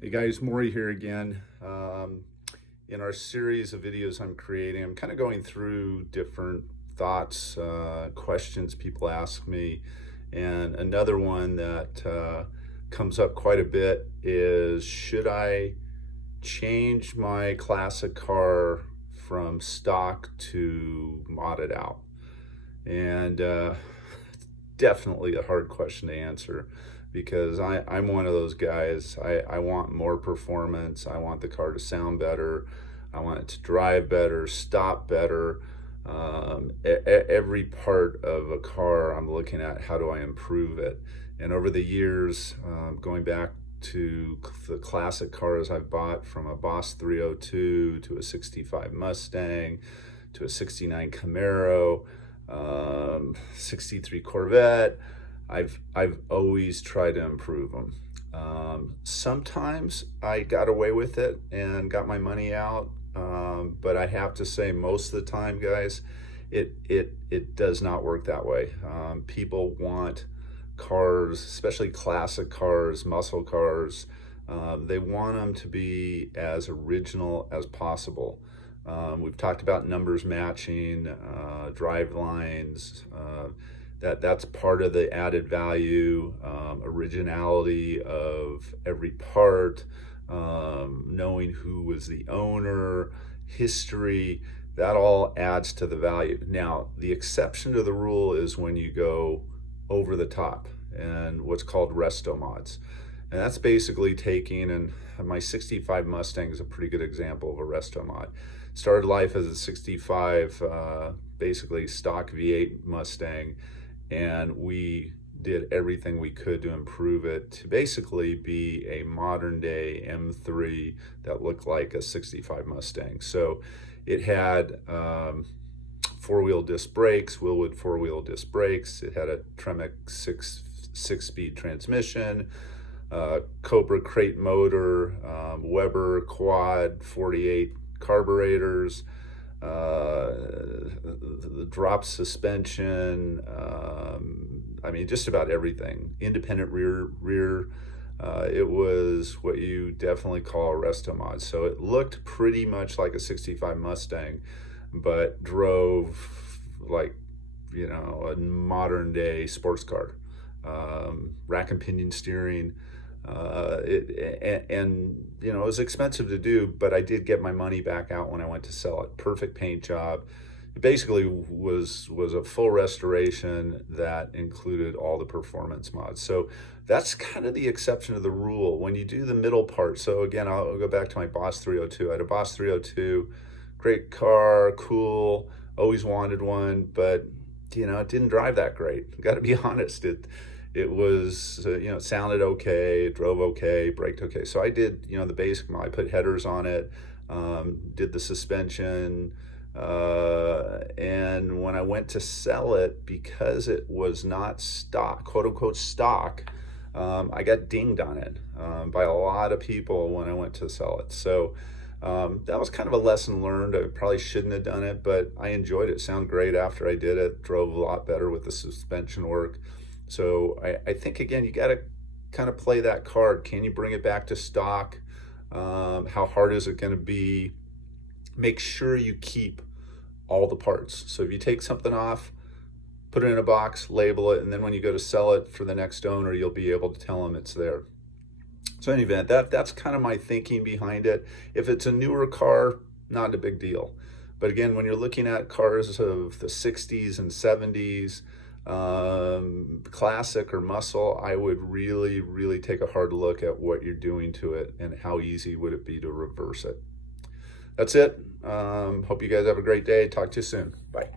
Hey guys, Maury here again. In our series of videos I'm creating, I'm kind of going through different thoughts, questions people ask me. And another one that comes up quite a bit is, should I change my classic car from stock to modded out? And definitely a hard question to answer because I'm one of those guys. I want more performance. I want the car to sound better. I want it to drive better, stop better. Every part of a car, I'm looking at how do I improve it. And over the years, going back to the classic cars I've bought, from a Boss 302 to a 65 Mustang to a 69 Camaro, 63 Corvette. I've always tried to improve them. Sometimes I got away with it and got my money out, but I have to say most of the time, guys, it does not work that way. People want cars, especially classic cars, muscle cars. They want them to be as original as possible. We've talked about numbers matching, drive lines. That's part of the added value, originality of every part, knowing who was the owner, history. That all adds to the value. Now, the exception to the rule is when you go over the top and what's called resto mods. And that's basically taking, and my 65 Mustang is a pretty good example of a resto mod. Started life as a 65, basically stock V8 Mustang, and we did everything we could to improve it to basically be a modern day M3 that looked like a 65 Mustang. So it had four-wheel disc brakes, Willwood four-wheel disc brakes. It had a Tremec six-speed transmission, Cobra crate motor, Weber quad 48 carburetors, the drop suspension. I mean, just about everything. Independent rear. It was what you definitely call a resto mod. So it looked pretty much like a 65 Mustang, but drove like, a modern day sports car. Rack and pinion steering. It was expensive to do, but I did get my money back out when I went to sell it. Perfect paint job. It basically was a full restoration that included all the performance mods. So that's kind of the exception to the rule when you do the middle part. So again, I'll go back to my Boss 302. I had a Boss 302, great car, cool, always wanted one, but it didn't drive that great. Got to be honest. It was, it sounded okay, it drove okay, braked okay. So I did, the basic. I put headers on it, did the suspension, and when I went to sell it, because it was not stock, quote unquote stock, I got dinged on it by a lot of people when I went to sell it. So that was kind of a lesson learned. I probably shouldn't have done it, but I enjoyed it. It sounded great after I did it. Drove a lot better with the suspension work. So I think, again, you got to kind of play that card. Can you bring it back to stock? How hard is it going to be? Make sure you keep all the parts. So if you take something off, put it in a box, label it, and then when you go to sell it for the next owner, you'll be able to tell them it's there. So in any event, that's kind of my thinking behind it. If it's a newer car, not a big deal. But again, when you're looking at cars of the 60s and 70s, classic or muscle, I would really, really take a hard look at what you're doing to it and how easy would it be to reverse it. That's it. Hope you guys have a great day. Talk to you soon. Bye.